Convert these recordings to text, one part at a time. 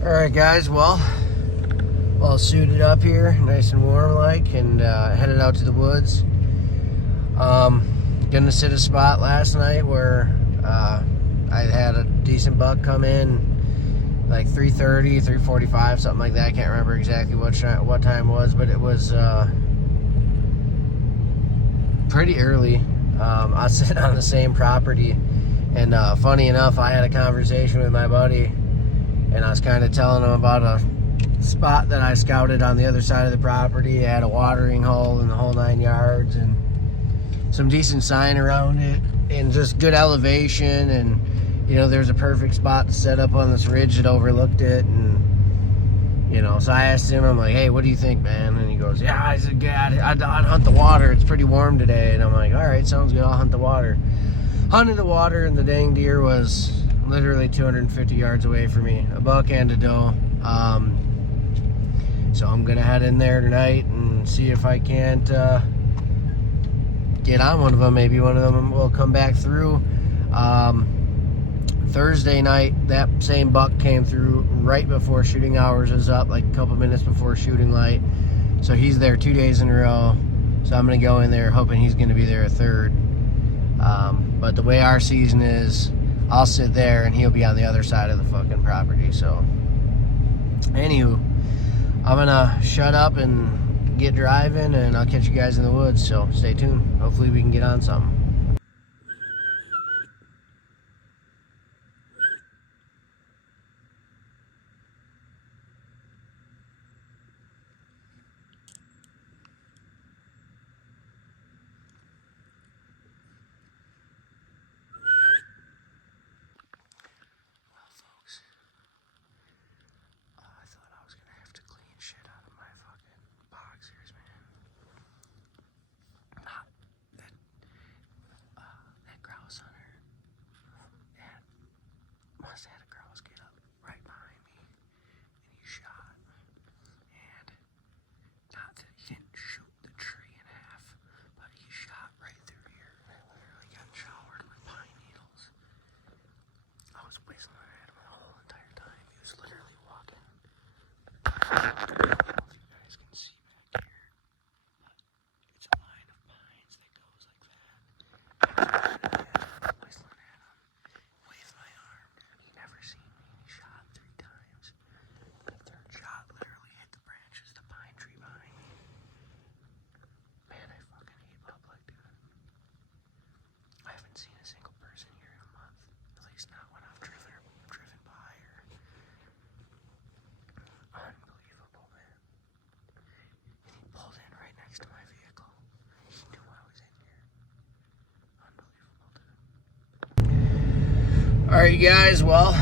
Alright guys, well, all suited up here, nice and warm like, and headed out to the woods. Gonna sit a spot last night where I had a decent buck come in like 3:30, 3:45, something like that. I can't remember exactly what time it was, but it was pretty early. I was sitting on the same property, and funny enough, I had a conversation with my buddy, and I was kind of telling him about a spot that I scouted on the other side of the property. It had a watering hole and the whole 9 yards, and some decent sign around it, and just good elevation, and you know, there's a perfect spot to set up on this ridge that overlooked it. And you know, so I asked him, I'm like, hey, what do you think, man? And he goes, yeah. I said, yeah, I'd hunt the water, it's pretty warm today. And I'm like, all right, sounds good, I'll hunt the water. Hunted the water, and the dang deer was literally 250 yards away from me, a buck and a doe. So I'm gonna head in there tonight and see if I can't get on one of them. Maybe one of them will come back through. Thursday night, that same buck came through right before shooting hours was up, like a couple minutes before shooting light. So he's there 2 days in a row. So I'm gonna go in there hoping he's gonna be there a third. But the way our season is, I'll sit there and he'll be on the other side of the fucking property. So anywho, I'm gonna shut up and get driving, and I'll catch you guys in the woods, so stay tuned. Hopefully we can get on something. Had a grouse get up right behind me, and he shot, and not that he didn't shoot the tree in half, but he shot right through here, and I literally got showered with pine needles. I was whistling at him the whole entire time. He was literally walking. I don't know if you guys can see back here, but it's a line of pines that goes like that. Whistling at him, waved my arm. He never seen me, and he shot 3 times. The third shot literally hit the branches of the pine tree behind me. Man, I fucking hate public, dude. I haven't seen a single person here in a month. At least not when I've driven by or... Unbelievable, man. And he pulled in right next to my vehicle. He knew I was in here. Unbelievable, dude. Alright guys, well,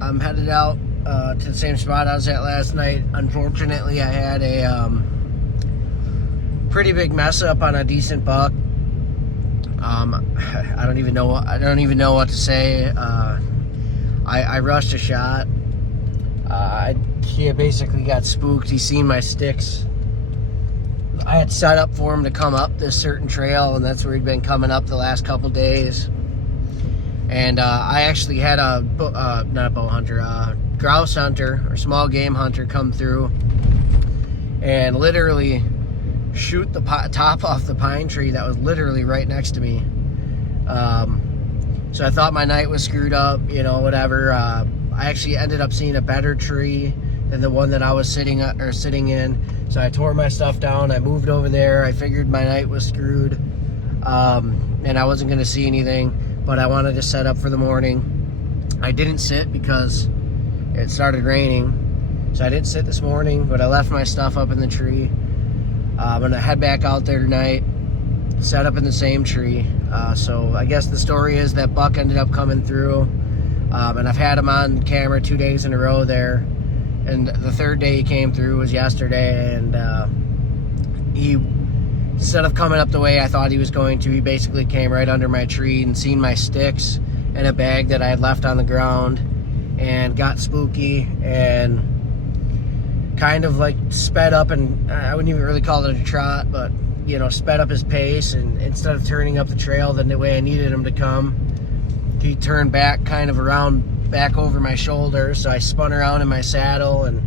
I'm headed out to the same spot I was at last night. Unfortunately, I had a pretty big mess up on a decent buck. I don't even know what to say. I rushed a shot. He had basically got spooked. He seen my sticks. I had set up for him to come up this certain trail, and that's where he'd been coming up the last couple days. And I actually had not a bow hunter, a grouse hunter or small game hunter come through and literally shoot the top off the pine tree that was literally right next to me. So I thought my night was screwed up, you know, whatever. I actually ended up seeing a better tree than the one that I was sitting in. So I tore my stuff down. I moved over there. I figured my night was screwed, and I wasn't going to see anything. But I wanted to set up for the morning. I didn't sit because it started raining, so I didn't sit this morning, but I left my stuff up in the tree. I'm gonna head back out there tonight, set up in the same tree. So I guess the story is that buck ended up coming through, and I've had him on camera 2 days in a row there, and the third day he came through was yesterday, and he, instead of coming up the way I thought he was going to, he basically came right under my tree and seen my sticks in a bag that I had left on the ground, and got spooky and kind of like sped up, and I wouldn't even really call it a trot, but you know, sped up his pace, and instead of turning up the trail the way I needed him to come, he turned back kind of around back over my shoulder. So I spun around in my saddle and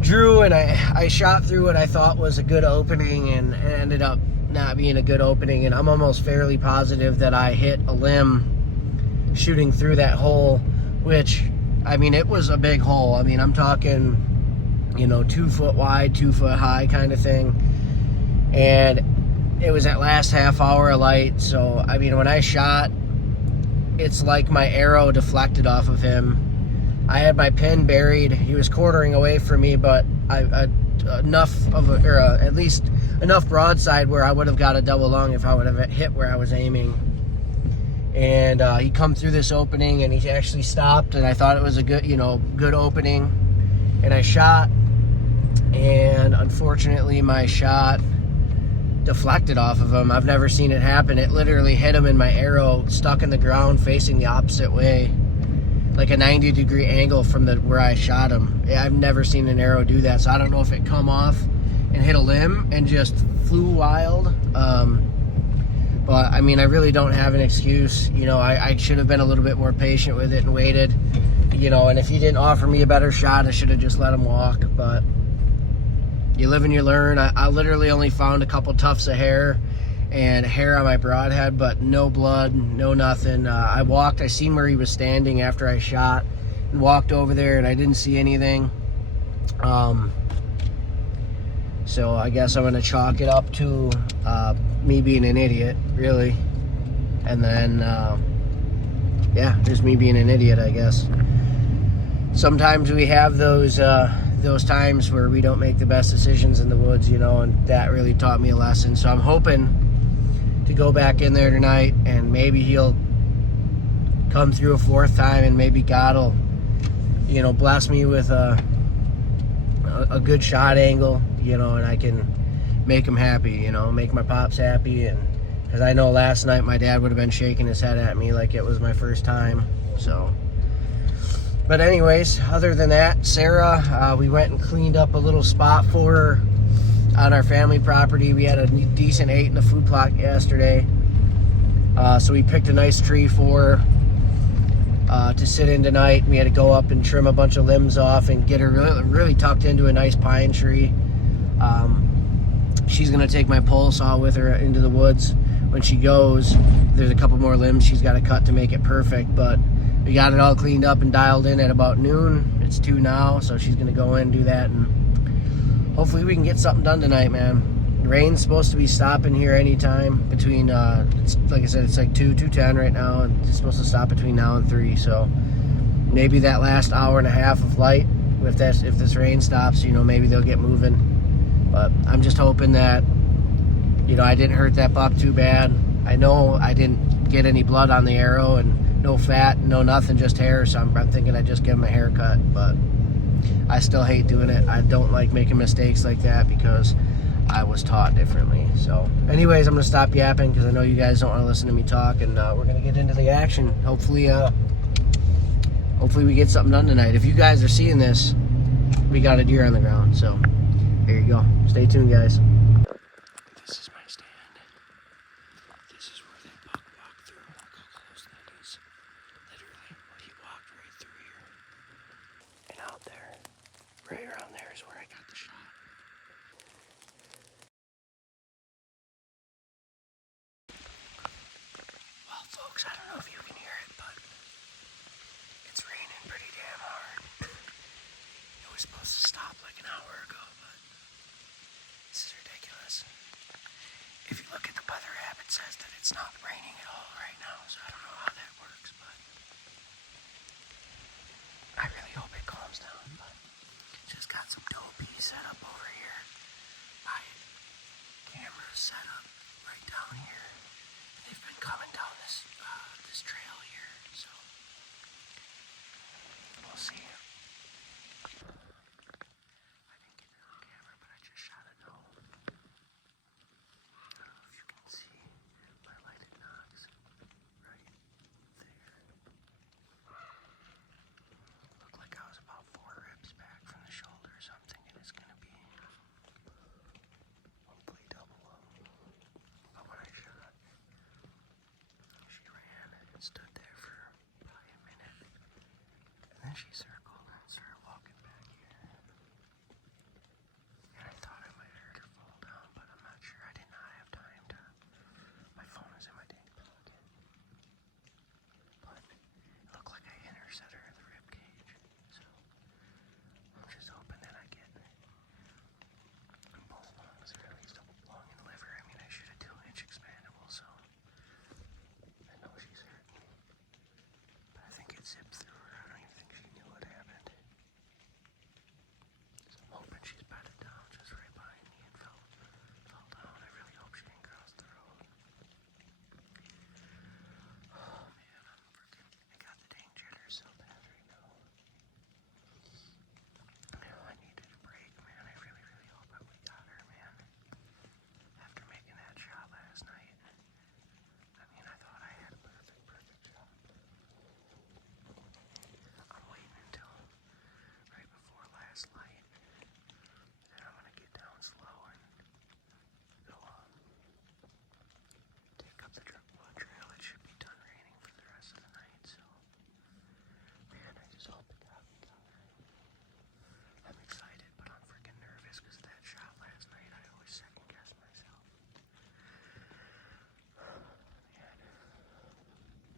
drew, and I shot through what I thought was a good opening, and it ended up not being a good opening. And I'm almost fairly positive that I hit a limb shooting through that hole, which, I mean, it was a big hole. I mean, I'm talking, 2 foot wide, 2 foot high kind of thing. And it was that last half hour of light. So, I mean, when I shot, it's like my arrow deflected off of him. I had my pin buried. He was quartering away from me, but at least enough broadside where I would have got a double lung if I would have hit where I was aiming. And he come through this opening, and he actually stopped, and I thought it was a good opening. And I shot, and unfortunately my shot deflected off of him. I've never seen it happen. It literally hit him, and my arrow stuck in the ground facing the opposite way, like a 90-degree angle from where I shot him. I've never seen an arrow do that, so I don't know if it come off and hit a limb and just flew wild. But I mean, I really don't have an excuse. I should have been a little bit more patient with it and waited. And if he didn't offer me a better shot, I should have just let him walk. But you live and you learn. I literally only found a couple tufts of hair and hair on my broadhead, but no blood, no nothing. I seen where he was standing after I shot, and walked over there, and I didn't see anything. So I guess I'm gonna chalk it up to me being an idiot, really. And then, just me being an idiot, I guess. Sometimes we have those times where we don't make the best decisions in the woods, and that really taught me a lesson. So I'm hoping to go back in there tonight, and maybe he'll come through a 4th time, and maybe God will, bless me with a good shot angle, and I can make him happy, make my pops happy. And because I know last night my dad would have been shaking his head at me like it was my first time. So, but anyways, other than that, Sarah, we went and cleaned up a little spot for her on our family property. We had a decent 8 in the food plot yesterday. So we picked a nice tree for her to sit in tonight. We had to go up and trim a bunch of limbs off and get her really tucked into a nice pine tree. She's gonna take my pole saw with her into the woods when she goes. There's a couple more limbs she's got to cut to make it perfect, but we got it all cleaned up and dialed in at about noon. It's 2 now, so she's gonna go in and do that, and hopefully we can get something done tonight, man. The rain's supposed to be stopping here anytime between, it's, like I said, it's like 2:10 right now, and it's supposed to stop between now and 3, so maybe that last hour and a half of light, if this rain stops, maybe they'll get moving. But I'm just hoping that, I didn't hurt that buck too bad. I know I didn't get any blood on the arrow, and no fat, no nothing, just hair, so I'm thinking I'd just give him a haircut. But I still hate doing it. I don't like making mistakes like that because I was taught differently. So anyways, I'm gonna stop yapping because I know you guys don't want to listen to me talk, and we're gonna get into the action. Hopefully we get something done tonight. If you guys are seeing this, we got a deer on the ground. So there you go. Stay tuned, guys. This is my stand. This is where that buck walked through. Look how close that is. Literally, he walked right through here. And out there, right around there is where I got the shot. Well, folks, I don't know if you can hear it, but it's raining pretty damn hard. It was supposed to stop like an hour ago, but this is ridiculous. If you look at the weather app, it says that it's not raining at all right now, so I don't know how that works, but I really hope it calms down. But just got some dopey set up over here. My camera's set up right down here. They've been coming down this trail here, so we'll see. I didn't get it on camera, but I just shot a doe. I don't know if you can see my lighted knocks right there. Looked like I was about 4 ribs back from the shoulder, so I'm thinking it's gonna be hopefully double up. But when I shot, she ran and stood there for probably a minute. she circled and started walking back here. And I thought I might have heard her fall down, but I'm not sure. I did not have time to. My phone was in my dang pocket. But it looked like I intercepted her in the rib cage. So I'm just hoping that I get both lungs, or at least a lung and liver. I mean, I shoot a 2-inch expandable, so I know she's hurting. But I think it zipped through her. I don't even think she knew what happened. So I'm hoping she's bedded down just right behind me and fell down. I really hope she didn't cross the road. Oh man, I got the dang jitters so bad right now. I needed a break, man. I really, really hope that we got her, man. After making that shot last night. I mean, I thought I had a perfect shot. I'm waiting until right before last light. Then I'm gonna get down slow and go take up the blood trail. It should be done raining for the rest of the night, so man, I just hope it got me. I'm excited, but I'm freaking nervous because of that shot last night. I always second guess myself. Man,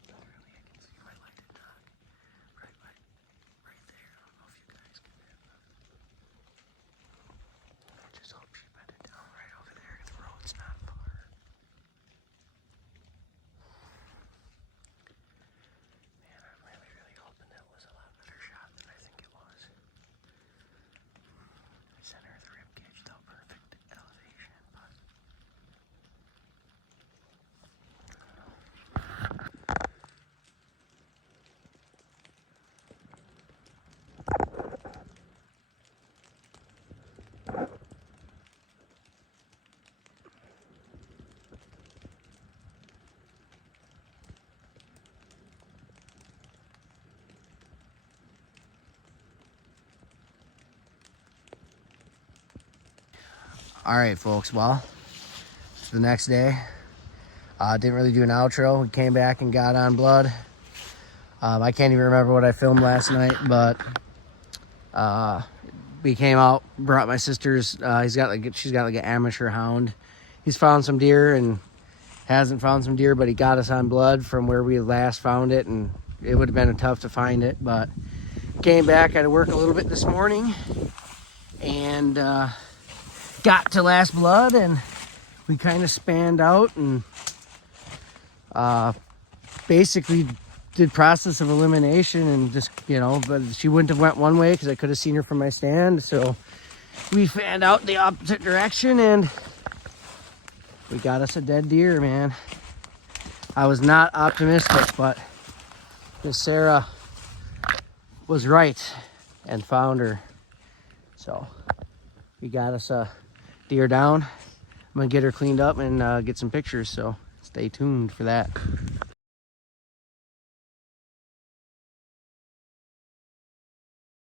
literally, I can see my lighted knock right there. I don't know if you guys can hear that. I just hope she bedded down right over there. The road's not far. Man, I'm really, really hoping that was a lot better shot than I think it was. Center of the rib cage, though, perfect elevation, but all right, folks. Well, it's the next day. Didn't really do an outro. We came back and got on blood. I can't even remember what I filmed last night, but we came out, brought my sister's. She's got like an amateur hound. He's found some deer and hasn't found some deer, but he got us on blood from where we last found it, and it would have been tough to find it. But came back, had to work a little bit this morning, and got to last blood, and we kind of spanned out and basically did process of elimination, and just, but she wouldn't have went one way because I could have seen her from my stand, so we fanned out the opposite direction and we got us a dead deer, man. I was not optimistic, but Miss Sarah was right and found her. So we got us a deer down. I'm gonna get her cleaned up and get some pictures, so stay tuned for that.